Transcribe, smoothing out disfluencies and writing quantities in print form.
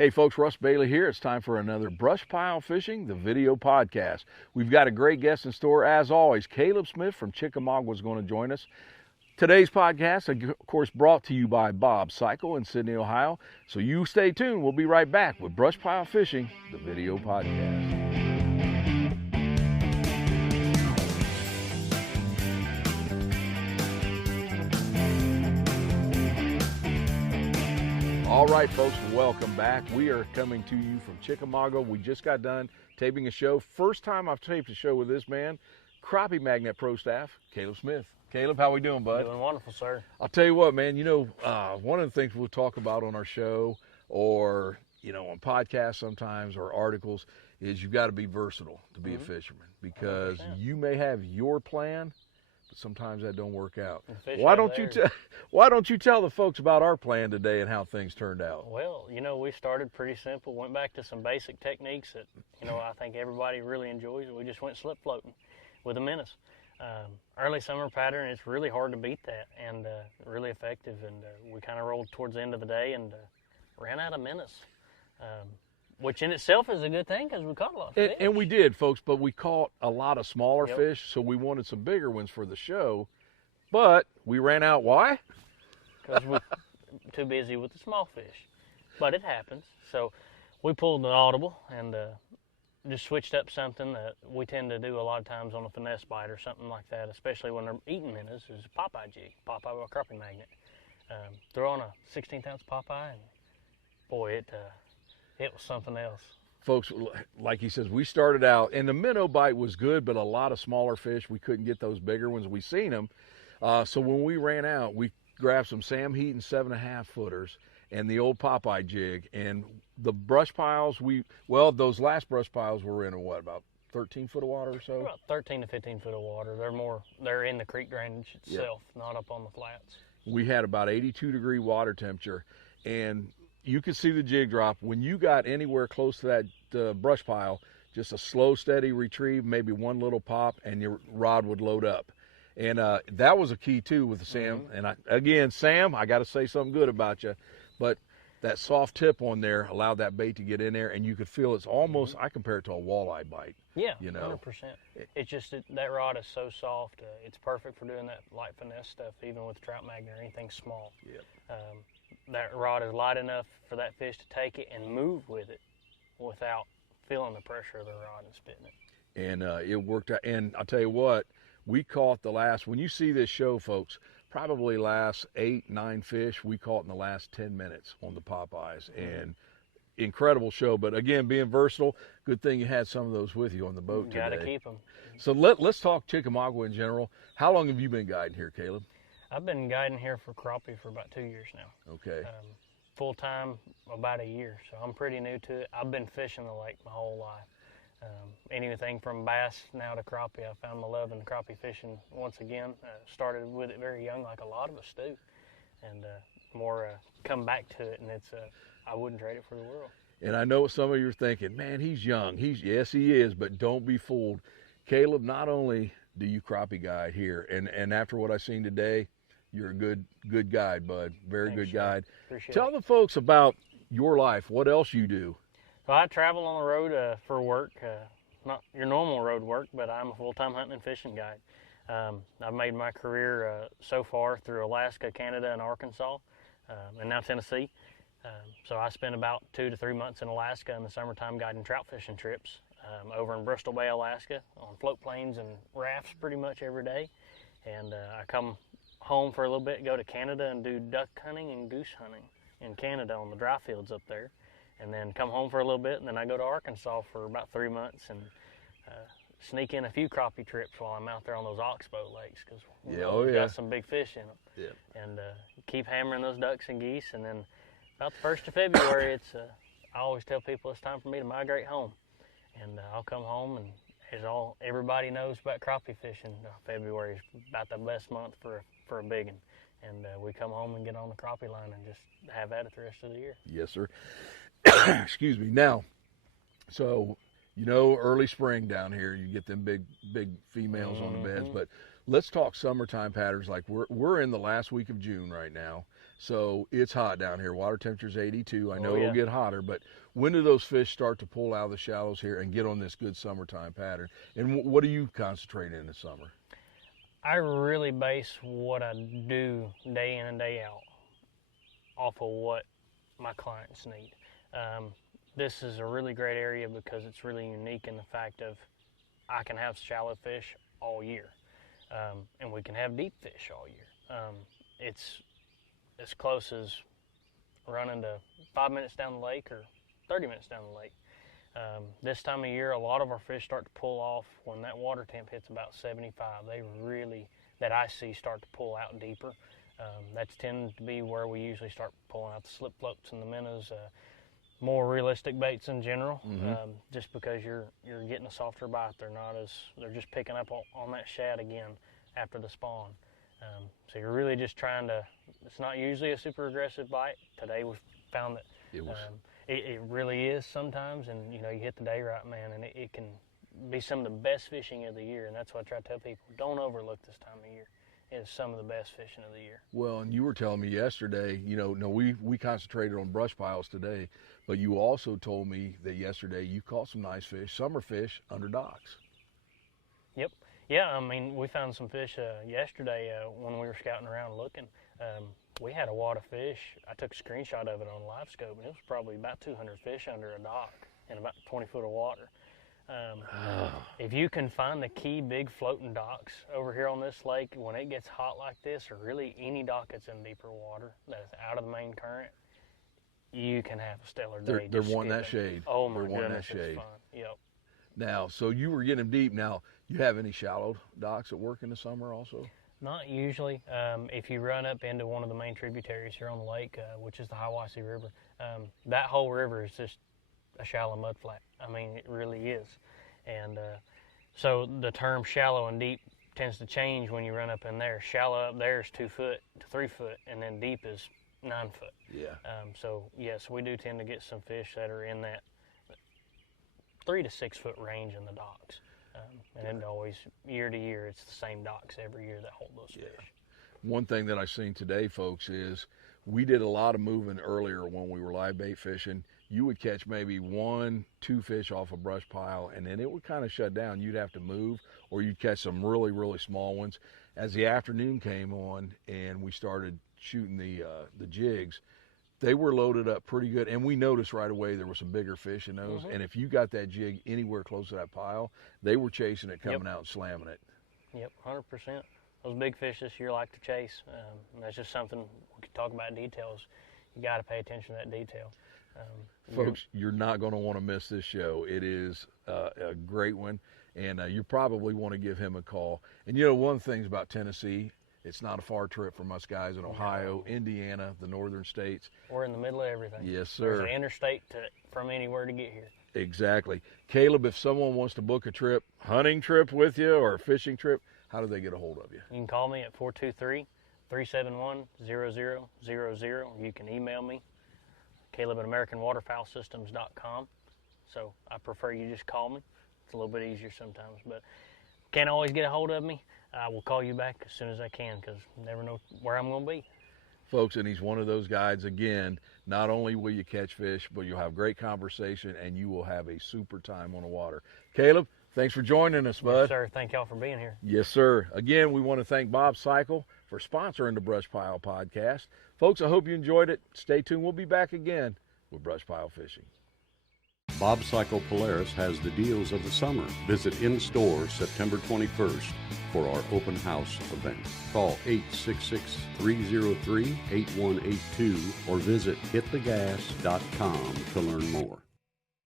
Hey folks, Russ Bailey here. It's time for another Brushpile Fishing, the video podcast. We've got a great guest in store as always. Caleb Smith from Chickamauga is going to join us. Today's podcast, of course, brought to you by Bob Cycle in Sydney, Ohio. So you stay tuned. We'll be right back with Brushpile Fishing, the video podcast. All right, folks, welcome back. We are coming to you from Chickamauga. We just got done taping a show. First time I've taped a show with this man, Crappie Magnet Pro Staff, Caleb Smith. Caleb, how we doing, bud? Doing wonderful, sir. I'll tell you what, man, one of the things we'll talk about on our show or, on podcasts sometimes or articles is you've got to be versatile to be a fisherman because 100%. You may have your plan, but sometimes that don't work out. Why don't you tell the folks about our plan today and how things turned out? Well, we started pretty simple, went back to some basic techniques that, I think everybody really enjoys. We just went slip floating with a menace. Early summer pattern, it's really hard to beat that and really effective. And we kind of rolled towards the end of the day and ran out of menace, which in itself is a good thing because we caught a lot of fish. And we did, folks, but we caught a lot of smaller fish, so we wanted some bigger ones for the show. But we ran out. Why? Because we're too busy with the small fish. But it happens. So we pulled an audible and just switched up something that we tend to do a lot of times on a finesse bite or something like that, especially when they're eating minnows, is a Popeye jig, Popeye with a Crappie magnet. Throw on a 16th ounce Popeye, and boy, it was something else. Folks, like he says, we started out, and the minnow bite was good, but a lot of smaller fish. We couldn't get those bigger ones. We seen them. So when we ran out, we grabbed some Sam Heaton 7.5 footers and the old Popeye jig. And the brush piles, those last brush piles were in about 13 foot of water or so? About 13 to 15 foot of water. They're in the creek drainage itself, not up on the flats. We had about 82-degree water temperature, and you could see the jig drop. When you got anywhere close to that brush pile, just a slow, steady retrieve, maybe one little pop, and your rod would load up. And that was a key, too, with the Sam. And again, Sam, I got to say something good about you. But that soft tip on there allowed that bait to get in there, and you could feel it's almost, I compare it to a walleye bite. Yeah, 100%. It's just that rod is so soft. It's perfect for doing that light finesse stuff, even with trout magnet or anything small. Yep. That rod is light enough for that fish to take it and move with it without feeling the pressure of the rod and spitting it. And it worked out. And I'll tell you what, we caught when you see this show, folks, probably last 8-9 fish we caught in the last 10 minutes on the Popeyes. And incredible show. But again, being versatile, good thing you had some of those with you on the boat today. Got to keep them. So let's talk Chickamauga in general. How long have you been guiding here, Caleb? I've been guiding here for crappie for about 2 years now. Okay. Full time about a year, so I'm pretty new to it. I've been fishing the lake my whole life. Anything from bass now to crappie. I found my love in crappie fishing once again. Started with it very young, like a lot of us do, and come back to it, and I wouldn't trade it for the world. And I know some of you are thinking, man, he's young. Yes, he is, but don't be fooled. Caleb, not only do you crappie guide here, and after what I've seen today, you're a good guide, bud. Very good guide. Tell the folks about your life, what else you do. So I travel on the road for work, not your normal road work, but I'm a full-time hunting and fishing guide. I've made my career so far through Alaska, Canada, and Arkansas, and now Tennessee. So I spend about 2 to 3 months in Alaska in the summertime guiding trout fishing trips over in Bristol Bay, Alaska, on float planes and rafts pretty much every day. And I come home for a little bit, go to Canada and do duck hunting and goose hunting in Canada on the dry fields up there. And then come home for a little bit, and then I go to Arkansas for about 3 months and sneak in a few crappie trips while I'm out there on those oxbow lakes because we've got some big fish in them. Yeah. And keep hammering those ducks and geese. And then about the 1st of February, I always tell people it's time for me to migrate home. And I'll come home, and as everybody knows about crappie fishing, February is about the best month for a big one. And we come home and get on the crappie line and just have at it the rest of the year. Yes, sir. Excuse me. Now, so, early spring down here, you get them big females on the beds, but let's talk summertime patterns. Like we're in the last week of June right now. So it's hot down here. Water temperature's 82. I know yeah. it'll get hotter, but when do those fish start to pull out of the shallows here and get on this good summertime pattern? And what do you concentrate in the summer? I really base what I do day in and day out off of what my clients need. This is a really great area because it's really unique in the fact of I can have shallow fish all year, and we can have deep fish all year. It's as close as running to 5 minutes down the lake or 30 minutes down the lake. This time of year, a lot of our fish start to pull off when that water temp hits about 75. They really, that I see, start to pull out deeper. That's tend to be where we usually start pulling out the slip floats and the minnows, more realistic baits in general, just because you're getting a softer bite. They're just picking up on that shad again after the spawn. So you're really just trying to, it's not usually a super aggressive bite. Today we found that it really is sometimes, and you hit the day right, man, and it can be some of the best fishing of the year, and that's what I try to tell people. Don't overlook this time of year. It is some of the best fishing of the year. Well, and you were telling me yesterday, we concentrated on brush piles today, but you also told me that yesterday you caught some nice fish, summer fish, under docks. Yep. Yeah, I mean, we found some fish yesterday when we were scouting around looking. We had a wad of fish. I took a screenshot of it on live scope, and it was probably about 200 fish under a dock in about 20 foot of water. If you can find the key big floating docks over here on this lake, when it gets hot like this, or really any dock that's in deeper water that's out of the main current, you can have a stellar day. They're wanting that shade. Oh my goodness, it's fun. Yep. Now, so you were getting them deep. Now, you have any shallow docks that work in the summer also? Not usually. If you run up into one of the main tributaries here on the lake, which is the Hiwassee River, that whole river is just a shallow mud flat. I mean, it really is. And so the term shallow and deep tends to change when you run up in there. Shallow up there is 2 foot to 3 foot, and then deep is 9 foot. Yeah. So yes, we do tend to get some fish that are in that 3 to 6 foot range in the docks. And it always, year to year, it's the same docks every year that hold those fish. One thing that I've seen today, folks, is we did a lot of moving earlier when we were live bait fishing. You would catch maybe 1, 2 fish off a brush pile, and then it would kind of shut down. You'd have to move, or you'd catch some really, really small ones. As the afternoon came on and we started shooting the jigs, they were loaded up pretty good, and we noticed right away there were some bigger fish in those. And if you got that jig anywhere close to that pile, they were chasing it, coming out and slamming it. Yep, 100%. Those big fish this year like to chase. And that's just something we could talk about details. You got to pay attention to that detail. Folks, you're not going to want to miss this show. It is a great one, and you probably want to give him a call. And one of the things about Tennessee, it's not a far trip from us guys in Ohio, Indiana, the northern states. We're in the middle of everything. Yes, sir. There's an interstate from anywhere to get here. Exactly. Caleb, if someone wants to book a trip, hunting trip with you or a fishing trip, how do they get a hold of you? You can call me at 423-371-0000. You can email me, Caleb@AmericanWaterfowlSystems.com. So I prefer you just call me. It's a little bit easier sometimes, but can't always get a hold of me. I will call you back as soon as I can, because you never know where I'm going to be. Folks, and he's one of those guides, again, not only will you catch fish, but you'll have great conversation, and you will have a super time on the water. Caleb, thanks for joining us, bud. Yes, sir. Thank y'all for being here. Yes, sir. Again, we want to thank Bob Cycle for sponsoring the Brushpile podcast. Folks, I hope you enjoyed it. Stay tuned. We'll be back again with Brushpile Fishing. Bob Cycle Polaris has the deals of the summer. Visit in-store September 21st for our open house event. Call 866-303-8182 or visit hitthegas.com to learn more.